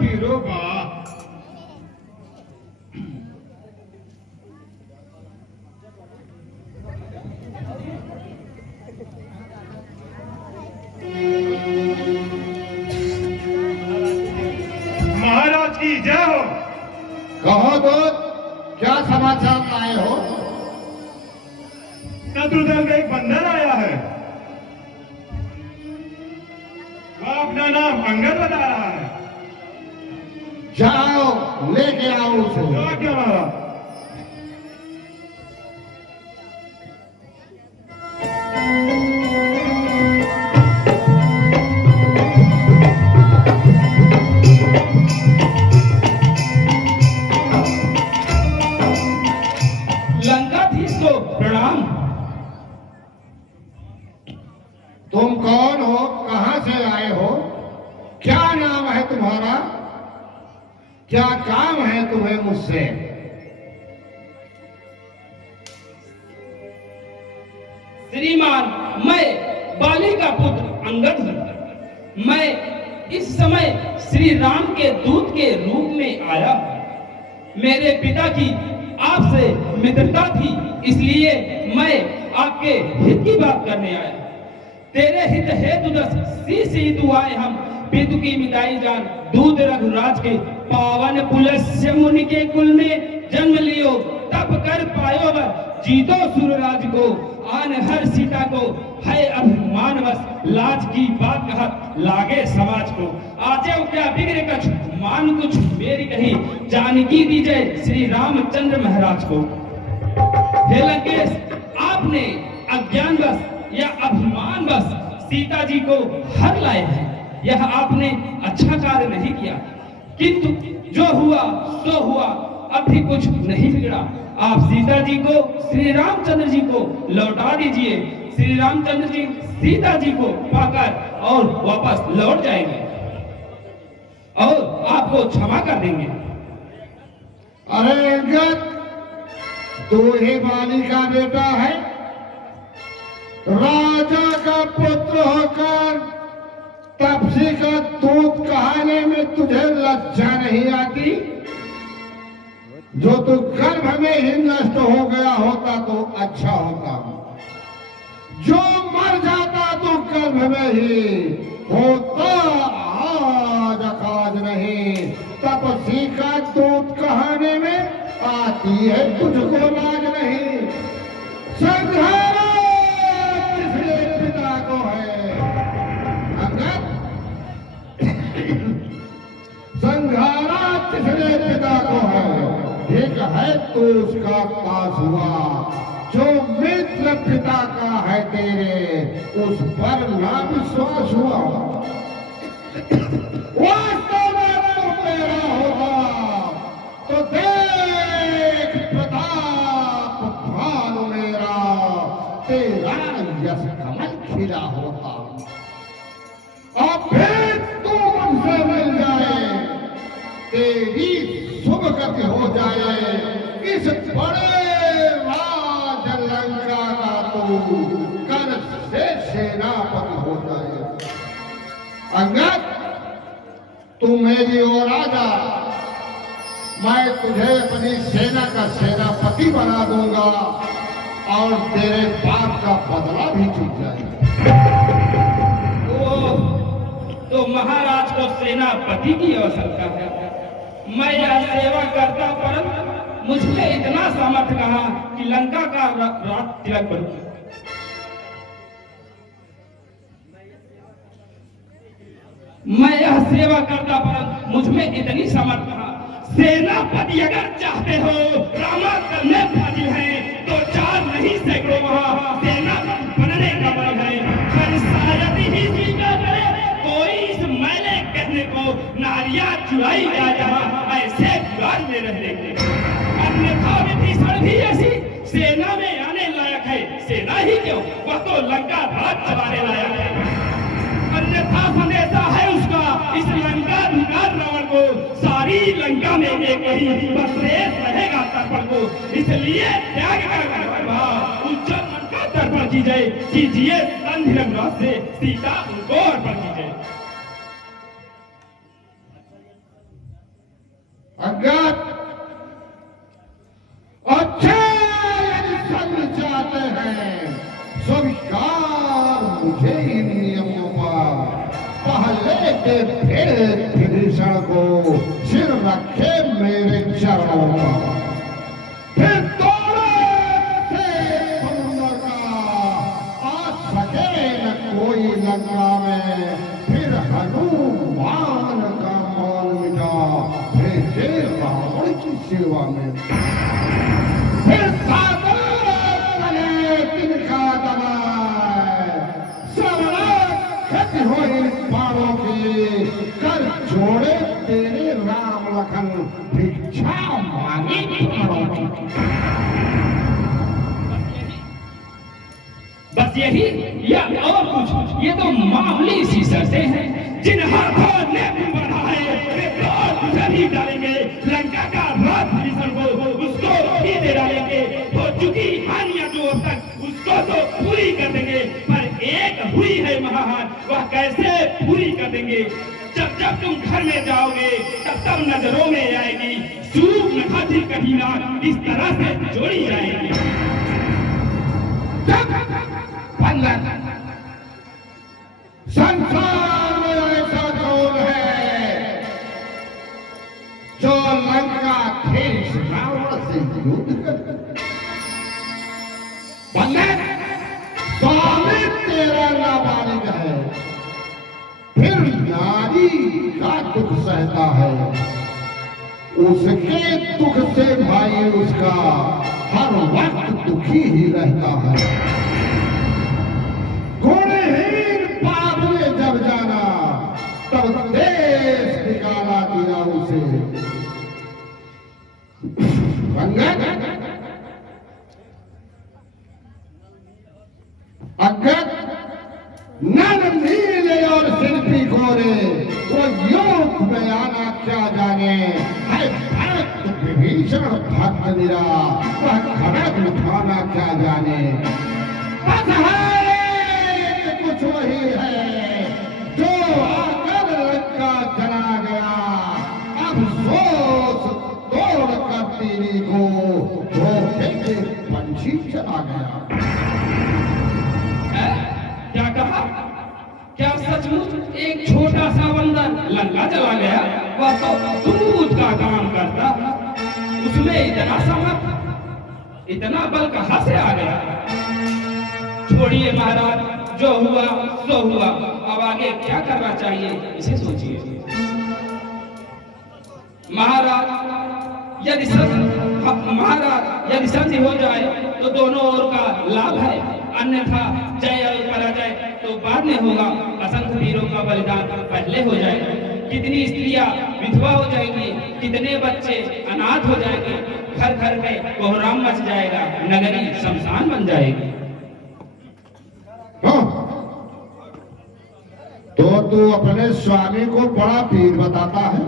विरूपा। महाराज की जय हो। कहो दूत, क्या समाचार लाए हो? शत्रुदल का एक बंदर आया है। वह अपना नाम अंगद बता रहा है। जाओ लेके आओ उसे। क्या महाराज? लंकाधीश को प्रणाम। तुम कौन हो? कहां से आए हो? क्या नाम है तुम्हारा? क्या काम है तुम्हें मुझसे? श्रीमान, मैं बाली का पुत्र अंगद हूं। मैं इस समय श्री राम के दूत के रूप में आया हूं। मेरे पिता की आपसे मित्रता थी, इसलिए मैं आपके हित की बात करने आया। तेरे हित हेतु 10 सी दुआएं हम पितु की मिताई जान दूध रघुराज के पावन पुलस्य मुनि के कुल में जन्म लियो, तब कर पायो वर जीतो सुरराज को, आन हर सीता को है अभिमान बस, लाज की बात कहत लागे समाज को। आजे क्या बिगड़े कछ मान कुछ मेरी कही, जानकी दीजिए श्री रामचंद्र महाराज को। हे लंकेश, आपने अज्ञान बस या अभिमान बस सीता जी को हर लाए हैं। यह आपने अच्छा कार्य नहीं किया, किंतु जो हुआ सो हुआ, अब भी कुछ नहीं बिगड़ा। आप सीता जी को श्री रामचंद्र जी को लौटा दीजिए। श्री रामचंद्र जी सीता जी को पाकर और वापस लौट जाएंगे और आपको क्षमा कर देंगे। अरे अंगद, तू ही बाली का बेटा है? राजा का पुत्र होकर तपसी का दूध कहने में तुझे लज्जा नहीं आती? जो तू गर्भ में ही नष्ट हो गया होता तो अच्छा होता। जो मर जाता तो गर्भ में ही होता, आज अकाज नहीं। तपसी का दूध कहने में आती है तुझको लाज नहीं। संघारा किसने पिता को है? अंगद, संघारा किसने पिता को है? एक है तो उसका पास हुआ, जो मित्र पिता का है तेरे, उस पर ना विश्वास हुआ। वास्तव में वो तेरा होगा तो देख प्रताप भानु मेरा, तेरा यश कमल खिला होता। अब फिर तू मुझसे मिल जाए, तेरी शुभ गति हो जाए। इस बड़े राज लंका का तू कर से सेनापति हो जाए। अंगद, तू मेरी ओर आ जा, मैं तुझे अपनी सेना का सेनापति बना दूंगा और तेरे बाप का बदला भी चुक जाएगा। तो महाराज को सेनापति की आवश्यकता है। मैं यह सेवा करता, परंतु मुझमें इतना सामर्थ्य कहा कि लंका का राज तिलक बनूं। मैं यह सेवा करता, परंतु मुझमें इतनी सामर्थ्य कहा। सेनापति अगर चाहते हो, रामाचल में फाजिल है तो 4 नहीं सैकड़ों वहां सेनापति बनने का बल है। पर शायद ही स्वीकार करे कोई इस मैले कहने को, नारियां चुराई जा जहां ऐसे विवाद में रहने के। अन्यथा विभीषण भी ऐसी सेना में आने लायक है। सेना ही क्यों, वह तो लंका राज चलाने लायक है। अन्यथा संदेशा है उसका इस लंका अधिकार रावण को, सारी लंका में एक ही बस शेष रहेगा तर्पण को। इसलिए त्याग कर उच्च मन का तर्पण कीजिए संधिरंग से सीता उनको अर्पण कीजिए। कहते फिर विभीषण को सिर रखे मेरे चरणों पर। फिर दौड़े थे समुद्र का, आ सके न कोई लंका में। फिर हनुमान का मौन मिटा, भेजे रावण की सेवा में। फिर सागर तले तिनका दबाए, क्षति हो इन पारों की। कर जोड़े तेरे राम लखन, भिक्षा मांगी प्राणों की। बस यही या और कुछ? ये तो मामूली सी शर्तें हैं। जिन हाथों ने बढ़ा है वे तो सभी डालेंगे। लंका का राज भीषण को उसको ही दे डालेंगे। हो चुकी हानियां जो अब तक उसको तो पूरी कर देंगे। पर एक हुई है महाहार, वह कैसे पूरी कर देंगे? जब जब तुम घर में जाओगे तब तब नजरों में आएगी सूप नखाती कहीना इस तरह से जोड़ी जाएगी। संसार में ऐसा कौन है जो लंका देश रावण से युद्ध करे? स्वामी तेरा नाबालिग है, फिर नारी का दुख सहता है। उसके दुख से भाई उसका हर वक्त दुखी ही रहता है। गुणहीन पाप ने जब जाना तब देश निकाला दिया उसे। अगर नन नीले और शिल्पी गोरे वो योग में आना क्या जाने। है भक्त विभीषण भक्त निरा, वह खड़ग उठाना क्या जाने। बस है कुछ वही है जो आकर लंका चला गया। अफसोस तोड़ कर तीरी को धोखे के पंछी चला गया। क्या कहा? क्या सचमुच एक छोटा सा बंदर लंका चला गया? वह तो दूध का काम करता, उसमें इतना सामर्थ, इतना बल कहां से आ गया? छोड़िए महाराज, जो हुआ सो हुआ। अब आगे क्या करना चाहिए इसे सोचिए। महाराज यदि संधि हो जाए तो दोनों ओर का लाभ है, अन्यथा जय और पराजय तो बाद में होगा। असंख्य वीरों का बलिदान पहले हो जाएगा। कितनी स्त्रियां विधवा हो जाएंगी, कितने बच्चे अनाथ हो जाएंगे। घर घर में कोहराम मच जाएगा, नगरी शमशान बन जाएगी। तो तू अपने स्वामी को बड़ा पीर बताता है,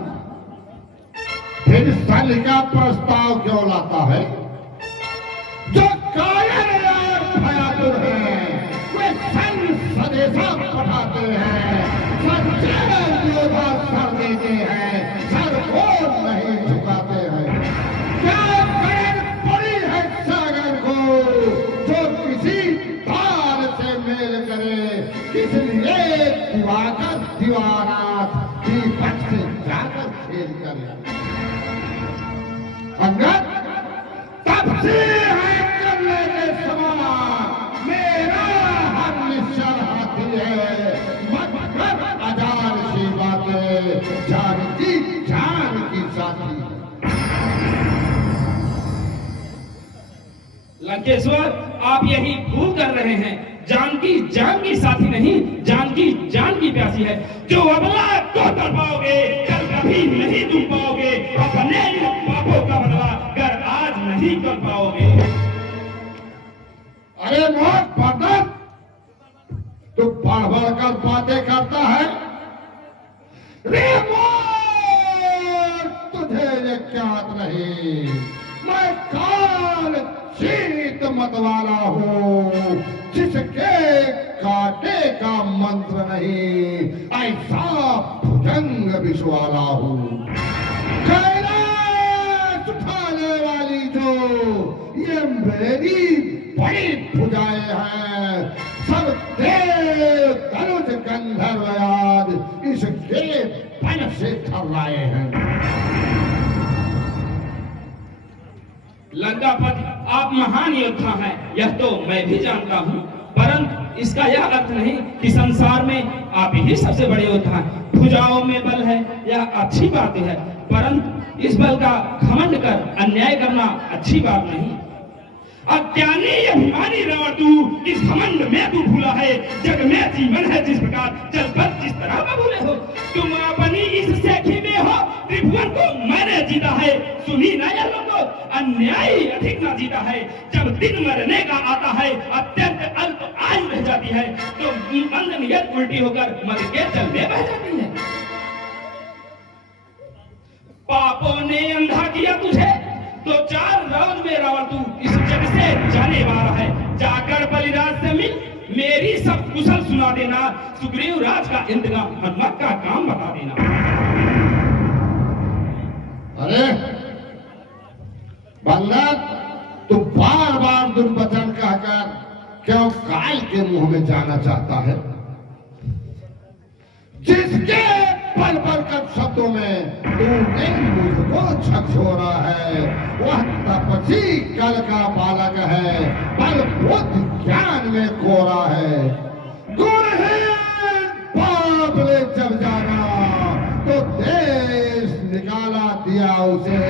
फिर संधि का प्रस्ताव क्यों लाता है? जो कायर और भयातुर हैं वे संदेशा पठाते हैं, सच्चे योद्धा सर देते हैं, सर को नहीं झुकाते हैं। क्या करें पड़ी है सागर को जो किसी तार से मेल करे। इसलिए दिवाकर दीवानाथ दीपक से जाकर खेल करे। अंगद तब से है करने के समान मेरा हर निश्चल हाथी है। मत कर अजान सी बातें, जान की साथी है। लंकेश्वर, आप यही भूल कर रहे हैं। जानकी जान की साथी नहीं, जानकी जान की प्यासी है। जो अबला को कर पाओगे कल कभी नहीं तुम पाओगे। अपने पापों का बदला कर आज नहीं कर पाओगे। अरे मौत बदन, तू बढ़ बढ़ कर बातें करता है। रे मौत, तुझे ये ज्ञात नहीं मैं काल चीत मत वाला हूँ, जिसके काटे का मंत्र नहीं ऐसा भुजंग विष वाला हूँ। कैलाश उठाने वाली जो ये मेरी बड़ी भुजाएं हैं। सब देव धनुष गंधर्व आदि इसके प्रजापति, आप महान योद्धा हैं, यह तो मैं भी जानता हूँ, परंतु इसका यह अर्थ नहीं कि संसार में आप ही सबसे बड़े योद्धा हैं। भुजाओं में बल है, यह अच्छी बात है, परंतु इस बल का घमंड कर अन्याय करना अच्छी बात नहीं। अज्ञानी अभिमानी रावण तू, किस घमंड में तू भूला है, जग में जीवन है जिस प्रकार, चल पर जिस तरह बबूले हो। तुम अपनी इस सेठी में हो, त्रिभुवन को मैंने जीता है, सुनी ना ये लोगों, अन्यायी अधिक ना जीता है। जब दिन मरने का आता है, अत्यंत अल्प आयु रह जाती है, तो अंध नियत उल्टी होकर मर के जल में बह जाती है। पापों ने अंधा किया तुझे, तो चार राउंड में रावण तू इस जग से जाने वाला है। जाकर बलिराज से मिल, मेरी सब कुशल सुना देना, सुग्रीव राज का इंतजाम हनुमत का काम बता देना। अरे बंदर, तू बार बार दुर्वचन कहकर क्यों काल के मुंह में जाना चाहता है? जिसके पल पल कर शब्दों में तूने मुझको झकझोरा है, वह तपसी कल का बालक है, बल बुद्धि ज्ञान में कोरा है। गुणहीन पाप ले जब जाना, तो देश निकाला दिया उसे,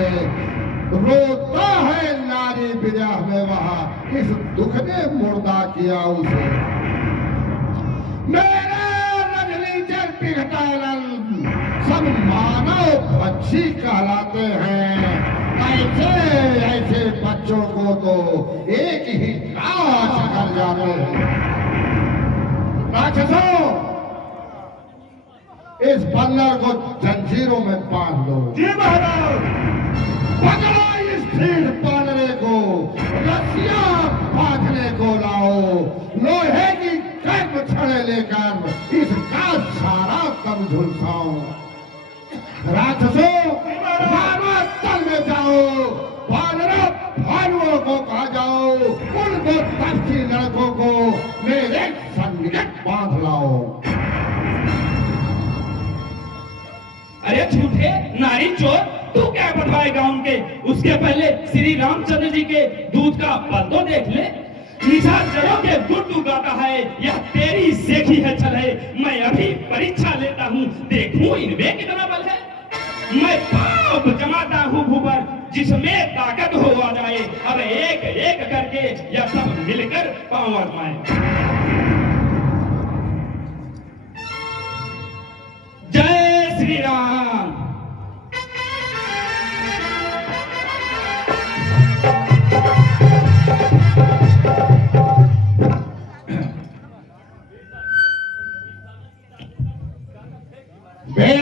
रोता है नारी विरह में वहाँ, इस दुख ने मुर्दा किया उसे। मेरे रजनीचर पिघटानंद सब मानव पक्षी कहलाते हैं, ऐसे ऐसे बच्चों को तो एक ही काश कर जाते हैं। राक्षसों, इस बंदर को जंजीरों में बांध दो। जी महाराज। पकड़ो इस भीड़ पालने को, रस्सियां बांधने को लाओ, लोहे की गर्म छड़े लेकर इसका सारा तन झुलसाओ। राक्षसों, मानव तल में जाओ, वानरों भानुओं को कहा जाओ, उनको तपसी लड़कों को मेरे सन्निकट बांध लाओ। अरे झूठे नारी चोर, तू क्या बतवाएगा उनके? उसके पहले श्री रामचंद्र जी के दूध का बल तो देख ले। निशाचरों के दूध उगाता है, यह तेरी सेखी है छल है। मैं अभी परीक्षा लेता हूँ, देखूं इनमें कितना बल है। मैं पाप जमाता हूँ भूपर, जिसमें ताकत हो आ जाए। अब एक एक करके यह सब मिलकर पांव आजमाए। जय श्री राम।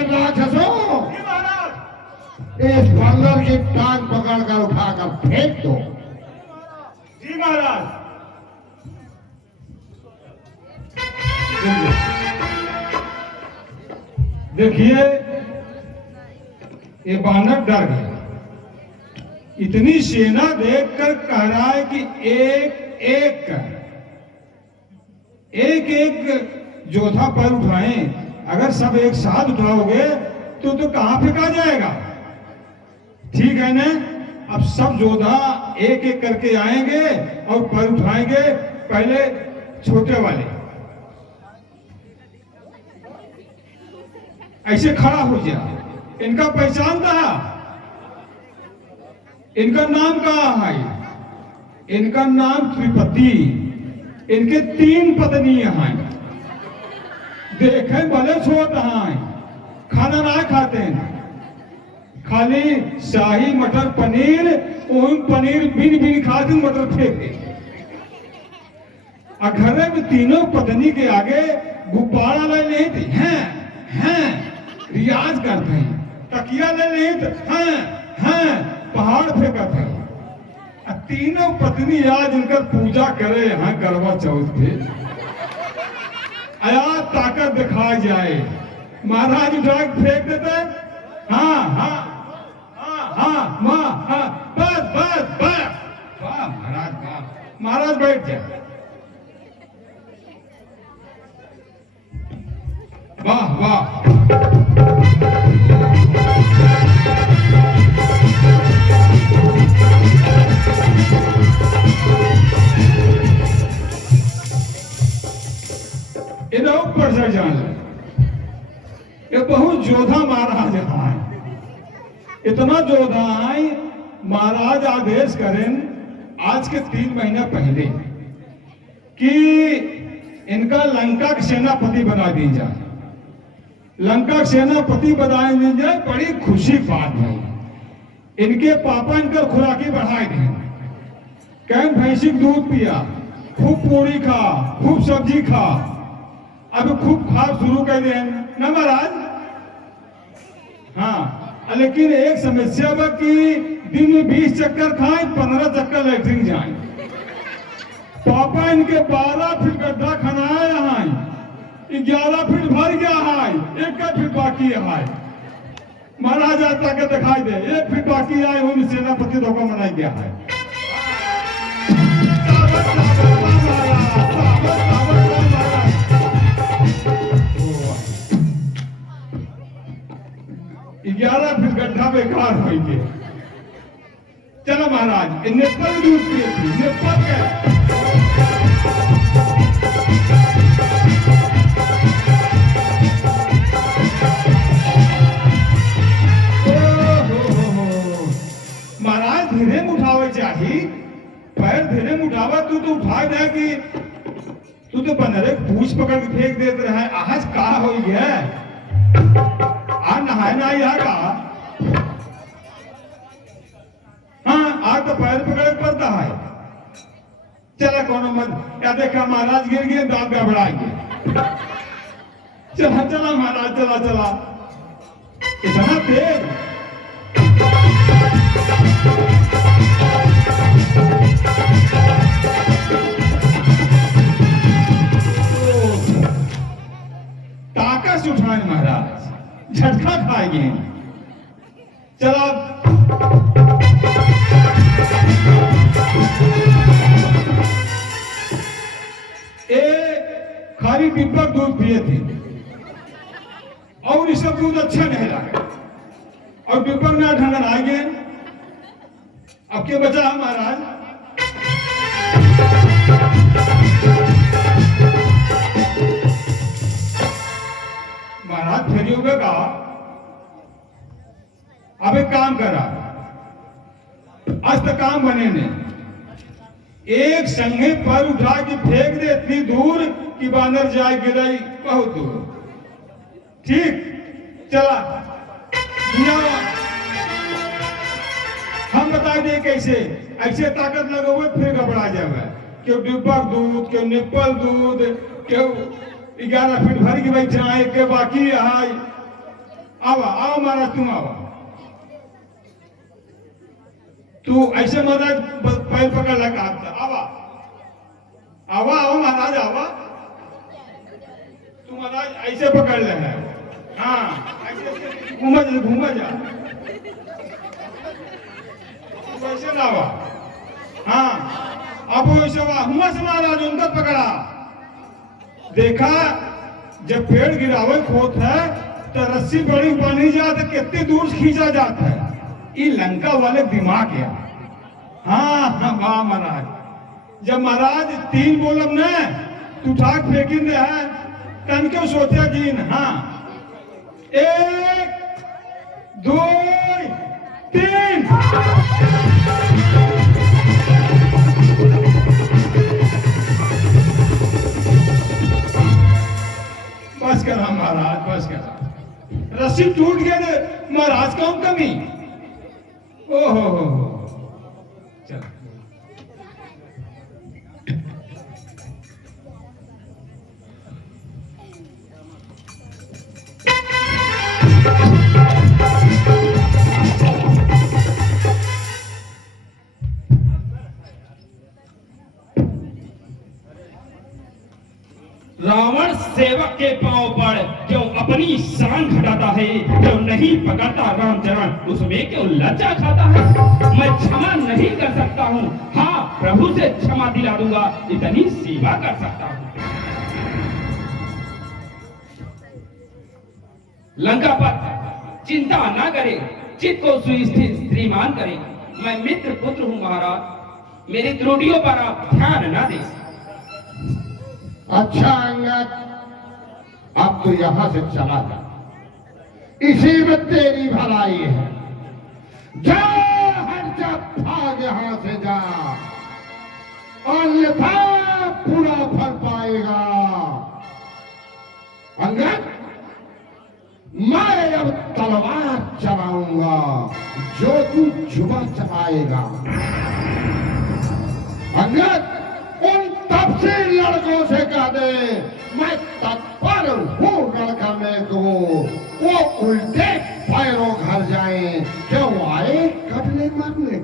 राक्षसों, जी महाराज। इस बंदर की टांग पकड़कर उठाकर फेंक दो। जी महाराज। देखिए, ये बानर डर गया। इतनी सेना देखकर कह रहा है कि एक एक कर, एक एक योद्धा पर उठाएं। अगर सब एक साथ उठाओगे तो कहां फेंका जाएगा? ठीक है ना? अब सब योद्धा एक एक करके आएंगे और पर उठाएंगे। पहले छोटे वाले ऐसे खड़ा हो जा। इनका पहचान था, इनका नाम कहा है? इनका नाम त्रिपति। इनके 3 पत्नियां हैं। देखे भले छोटा है, खाना ना खाते हैं, खाली शाही मटर पनीर, ओम पनीर बिन बिन खाते मटर फेंकते। घर में तीनों पत्नी के आगे गुब्बारा ले लेते हैं, रियाज करते हैं। तकिया ले लेते हैं, पहाड़ फेंकते हैं। तीनों पत्नी आज इनकर पूजा करे यहाँ करवा चौथ पे। आया ताकत दिखा जाए। महाराज उठा फेंक देते। हाँ हाँ हाँ हाँ माँ हाँ, बस बस बस। वाह महाराज वाह। महाराज बैठ जाए। वाह वाह। इतना जोधाई महाराज आदेश करें आज के 3 महीने पहले कि इनका लंका के सेनापति बना दी जाए। लंका के सेनापति बना दी जाए, बड़ी खुशी बात है। इनके पापा इनका खुराकी बढ़ाए दें, कहीं भैंसी का दूध पिया, खूब पूरी खा, खूब सब्जी खा, अब खूब खा शुरू कर दें ना महाराज। हाँ, लेकिन एक समस्या बा कि दिन में 20 चक्कर खाए, 15 चक्कर लैट्रिन जाए। पापा इनके 12 फीट गड्ढा खनाया यहाँ, 11 फीट भर गया है, 1 फीट बाकी है। महाराज आता के दिखाई दे, 1 फीट बाकी आए, उन सेनापति धोखा मनाया गया है। 11 फीट गड्ढा बेकार होंगे। चलो महाराज, नेपाल दूध पिए थी, नेपाल के महाराज धीरे में उठावे चाहिए, पैर धीरे में उठावा। तू तो उठा दे कि तू तो बनरे पूछ पकड़ के फेंक देते रहे। आज का हो गया आ नहाए ना यहाँ का। हाँ, आज तो पैर पकड़ पड़ता है। चला कोनो मत या देखा महाराज गिर गए, दांत गड़बड़ाएंगे। चला चला महाराज, चला चला। इतना तेज ताकत से उठाए महाराज, झटका खाएंगे। चला खाली डिब्बा दूध पिए थे और इसका दूध अच्छा नहीं लगा और डिब्बा में ढंगन आ गए। अब क्या बचा है महाराज? महाराज फिर होगा, अब एक काम करा, आज तक काम बने ने एक संगे पर उठा के फेंक दे इतनी दूर कि बानर जाए गिराई बहुत दूर। ठीक, चला हम बता दे कैसे। ऐसे ताकत लगोगे फिर घबरा जाए। क्यों डिब्बा दूध, क्यों निप्पल दूध, क्यों 11 फीट भर की बैठा के बाकी है। आवा आओ महाराज, तुम आवा। तू ऐसे महाराज पैर पकड़ लगा, आवा आवा आओ महाराज, आवा। तू महाराज ऐसे पकड़ ले है। हाँ, ऐसे घूम जा, वैसे ना आवा। हाँ, अब वैसे हुआ से महाराज उनका पकड़ा। देखा जब पेड़ गिरावे खोत है तो रस्सी बड़ी बांधी जाती, कितनी दूर खींचा जाता है। ये लंका वाले दिमाग है। हाँ हाँ वाह महाराज। जब महाराज 3 बोलब न तू ठाक फेंकिंदे है तन क्यों सोचा जीन। हाँ, 1 2 3 बस करा महाराज, बस करा। रस्सी टूट गए महाराज, कौन कमी। ओहो चल रावण सेवक के पांव पर क्यों अपनी शान घटाता है, क्यों नहीं पकड़ता रामचरण, उसमें क्यों लज्जा खाता है। मैं क्षमा नहीं कर सकता हूँ, हाँ प्रभु से क्षमा दिला दूंगा, इतनी सेवा कर सकता हूँ। लंका पर चिंता ना करे, चित्त को सुस्थिर श्रीमान करे। मैं मित्र पुत्र हूँ महाराज, मेरी त्रुटियों पर आप ध्यान ना दें। अच्छा अंगद, अब तो यहां से चला जा, इसी में तेरी भलाई है। जा, हट जा, भाग यहां से जा, अन्यथा पूरा फल पाएगा। अंगद, मैं अब तलवार चलाऊंगा जो तू जुबा चलाएगा। अंगद, उन तपसीर लड़कों से कह दे मैं तत्पर हूं लड़कने को, वो उल्टे पैरों घर जाएं, क्यों आए कटने मरने।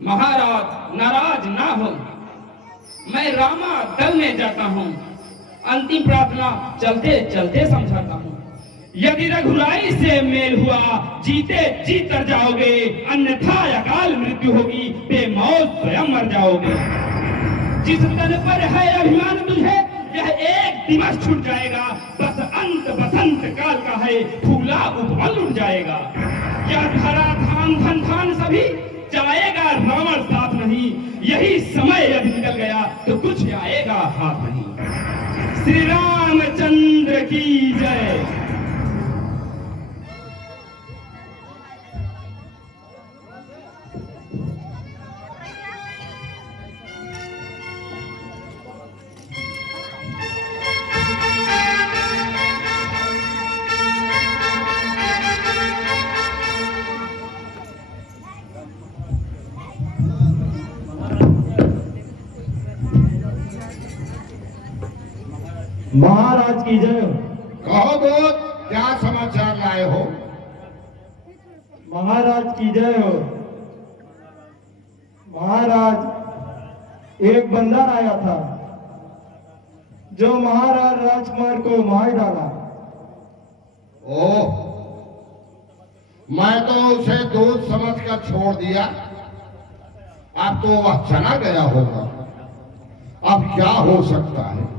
महाराज नाराज ना हो, मैं रामा दल में जाता हूँ। अंतिम प्रार्थना चलते चलते समझाता हूँ। यदि रघुराई से मेल हुआ जीते जी तर जाओगे, अन्यथा अकाल मृत्यु होगी, बेमौत स्वयं मर जाओगे। जिस तन पर है अभिमान तुझे, यह एक दिवस छूट जाएगा, बस अंत बसंत काल का है, फूला उपवन उठ जाएगा। यह धरा धान धन धान सभी जाएगा, रावण साथ नहीं, यही समय यदि निकल गया तो कुछ आएगा हाथ नहीं। श्री रामचंद्र की जय। महाराज की जय। कहो दोस्त, क्या समाचार लाए हो? महाराज की जय हो। महाराज, एक बंदर आया था जो महाराज राजकुमार को मार डाला। ओह, मैं तो उसे दूध समझकर छोड़ दिया, अब तो वह चला गया होगा। अब क्या हो सकता है?